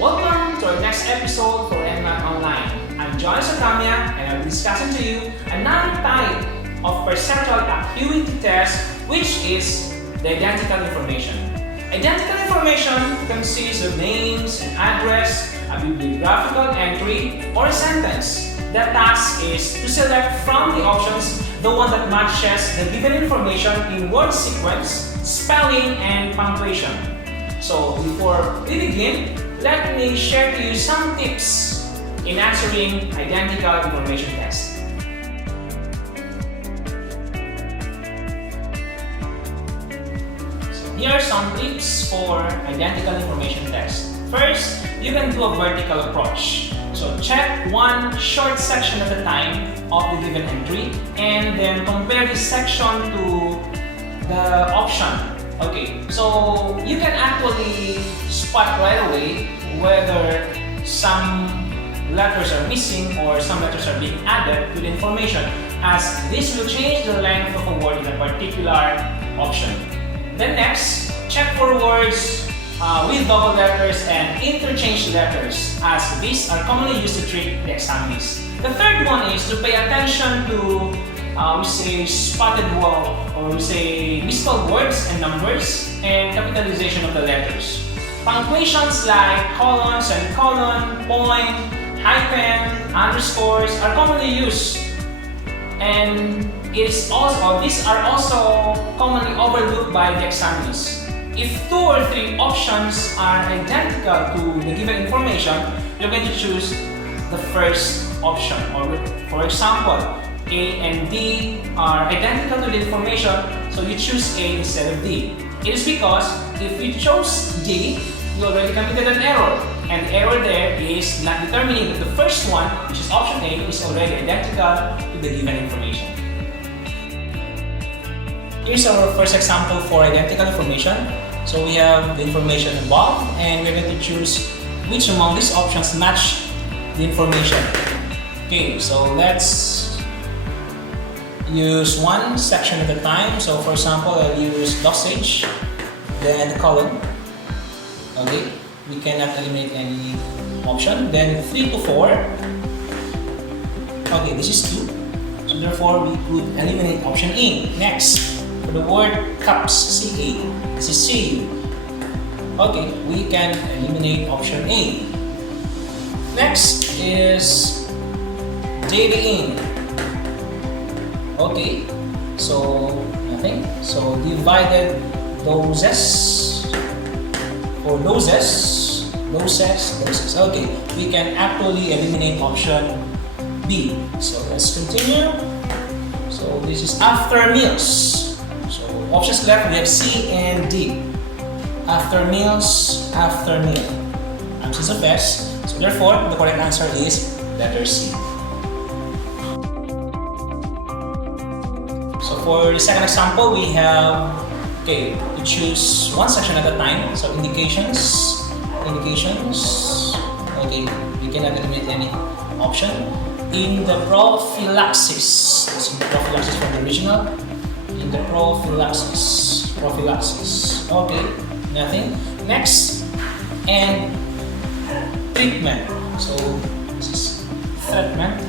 Welcome to our next episode for NMAT Online. I'm John Sakamya and I'll be discussing to you another type of perceptual acuity test, which is the identical information. Identical information consists of names, an address, a bibliographical entry, or a sentence. The task is to select from the options the one that matches the given information in word sequence, spelling, and punctuation. So before we begin, let me share to you some tips in answering identical information test. So here are some tips for identical information test. First, you can do a vertical approach. So check one short section at a time of the given entry and then compare this section to the option. Okay, so you can actually spot right away whether some letters are missing or some letters are being added to the information, as this will change the length of a word in a particular option. Then next, check for words with double letters and interchange letters, as these are commonly used to trick the examinees. The third one is to pay attention to we say spotted word, or we say misspelled words and numbers, and capitalization of the letters. Punctuations like colon, semicolon, point, hyphen, underscores are commonly used, and these are also commonly overlooked by the examinees. If two or three options are identical to the given information, you're going to choose the first option. Or for example, A and D are identical to the information, so you choose A instead of D. It is because if you chose D, you already committed an error. And the error there is not determining that the first one, which is option A, is already identical to the given information. Here's our first example for identical information. So we have the information above, and we're going to choose which among these options match the information. Okay, so let's use one section at a time. So for example, I'll use dosage, then the colon. Okay, we cannot eliminate any option. Then 3 to 4. Okay, this is 2. So therefore, we could eliminate option A. Next, for the word cups, CA. This is C. Okay, we can eliminate option A. Next is daily in. Okay, so nothing. So divided doses or doses. Okay, we can actually eliminate option B. So let's continue. So this is after meals. So options left, we have C and D. After meals, after meal. Absence of S. So therefore, the correct answer is letter C. So for the second example, we have, okay, to choose one section at a time. So indications. Okay, we cannot eliminate any option. In the prophylaxis. So the prophylaxis from the original. In the prophylaxis. Okay, nothing. Next, and treatment. So this is treatment.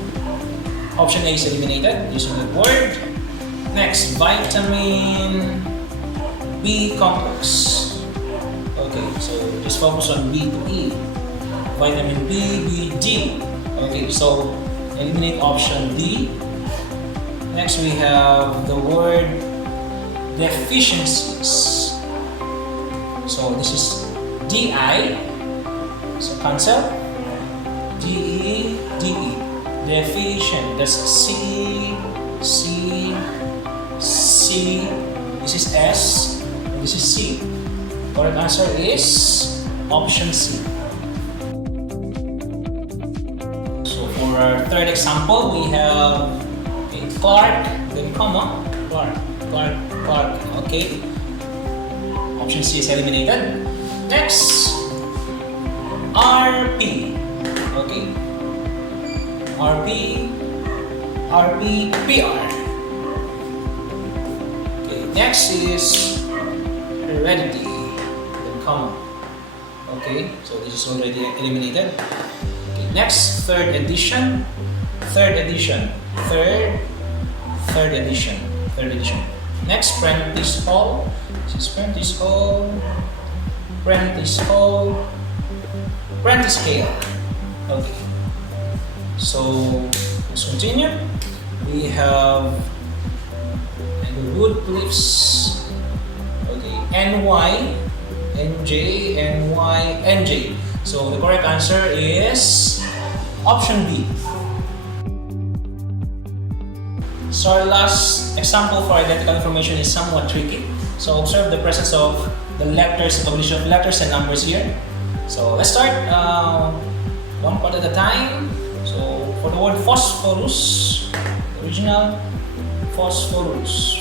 Option A is eliminated using the word. Next, vitamin B complex. Okay, so just focus on B to E. Vitamin B, B, D. Okay, so eliminate option D. Next, we have the word deficiencies. So this is DI. So cancel. DE, DE. Deficient. That's C. This is S. This is C. Correct answer is option C. So for our third example, we have Clark, then comma, Clark. Okay. Option C is eliminated. Next, RP. Okay. RP, PR. Okay. Next is heredity, then comma. Okay, so this is already eliminated. Okay, next, third edition. Third edition. Third edition. Next, Prentice Hall. This is Prentice Hall. Prentice Hall. Prentice Hale. Okay. So let's continue. We have Wood Cliffs. Okay. NY, NJ, NY, NJ. So the correct answer is option B. So our last example for identical information is somewhat tricky. So observe the presence of the letters, combination of letters and numbers here. So let's start one part at a time. So for the word phosphorus, original phosphorus.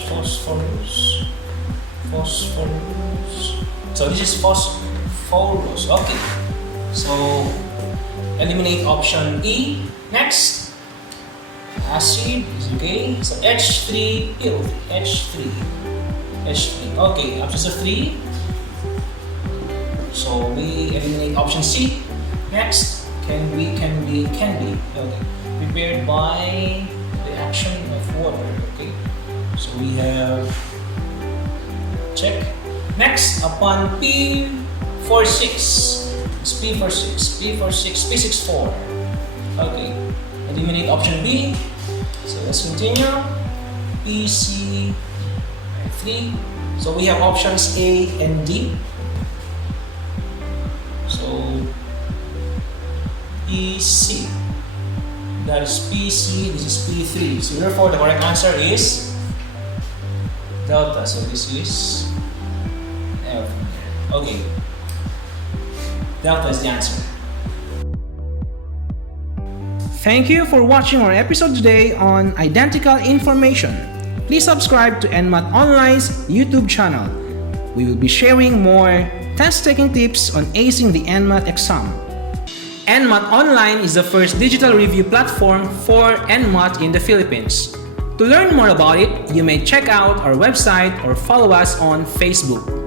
So this is phosphorus. Okay. So eliminate option E. Next, acid is okay. So H3PO. H3. Okay, options of 3. So we eliminate option C. Next, can be. Okay. Prepared by reaction of water. Okay. So we have check. Next, upon P46. It's P64. Okay. Eliminate option B. So let's continue. PC3. So we have options A and D. So PC. That is PC. This is P3. So therefore, the correct answer is delta. So this is F. Okay. Delta is the answer. Thank you for watching our episode today on identical information. Please subscribe to NMAT Online's YouTube channel. We will be sharing more test-taking tips on acing the NMAT exam. NMAT Online is the first digital review platform for NMAT in the Philippines. To learn more about it, you may check out our website or follow us on Facebook.